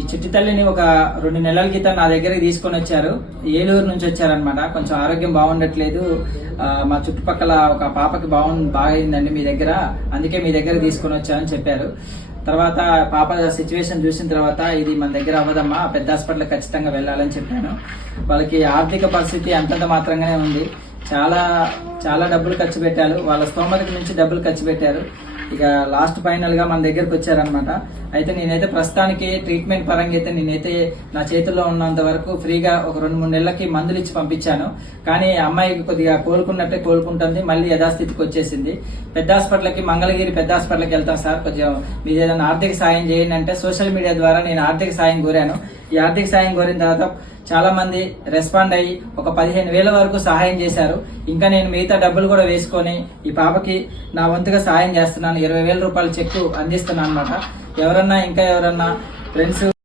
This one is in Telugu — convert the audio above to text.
ఈ చిట్టి తల్లిని ఒక రెండు నెలల క్రితం నా దగ్గరికి తీసుకొని వచ్చారు. ఏలూరు నుంచి వచ్చారనమాట కొంచెం ఆరోగ్యం బాగుండట్లేదు. మా చుట్టుపక్కల ఒక పాపకి బాగుంది బాగైందండి మీ దగ్గర. అందుకే మీ దగ్గర తీసుకొని వచ్చామని చెప్పారు. తర్వాత పాప సిచ్యువేషన్ చూసిన తర్వాత ఇది మన దగ్గర అవ్వదమ్మా పెద్ద హాస్పిటల్ ఖచ్చితంగా వెళ్ళాలని చెప్పాను. వాళ్ళకి ఆర్థిక పరిస్థితి అంతంత మాత్రంగానే ఉంది. చాలా చాలా డబ్బులు ఖర్చు పెట్టారు. వాళ్ళ స్తోమతకి నుంచి డబ్బులు ఖర్చు పెట్టారు. ఇక లాస్ట్ ఫైనల్గా మన దగ్గరకు వచ్చారనమాట అయితే నేనైతే ప్రస్తుతానికి ట్రీట్మెంట్ పరంగా అయితే నేనైతే నా చేతుల్లో ఉన్నంత వరకు ఫ్రీగా ఒక రెండు మూడు నెలలకి మందులు ఇచ్చి పంపించాను. కానీ అమ్మాయికి కొద్దిగా కోలుకున్నట్టే కోలుకుంటుంది. మళ్ళీ యథాస్థితికి వచ్చేసింది. పెద్ద హాస్పిటల్కి మంగళగిరి పెద్ద హాస్పిటల్కి వెళ్తాం సార్. కొంచెం మీరు ఏదైనా ఆర్థిక సాయం చేయండి అంటే సోషల్ మీడియా ద్వారా నేను ఆర్థిక సాయం కోరాను. ఈ ఆర్థిక సాయం కోరిన తర్వాత చాలా మంది రెస్పాండ్ అయ్యి ఒక పదిహేను వేల వరకు సహాయం చేశారు. ఇంకా నేను మిగతా డబ్బులు కూడా వేసుకొని ఈ పాపకి నా వంతుగా సహాయం చేస్తున్నాను. ఇరవై వేల రూపాయల చెక్కు అందిస్తున్నాను అనమాట ఎవరన్నా ఇంకా ఎవరన్నా ఫ్రెండ్స్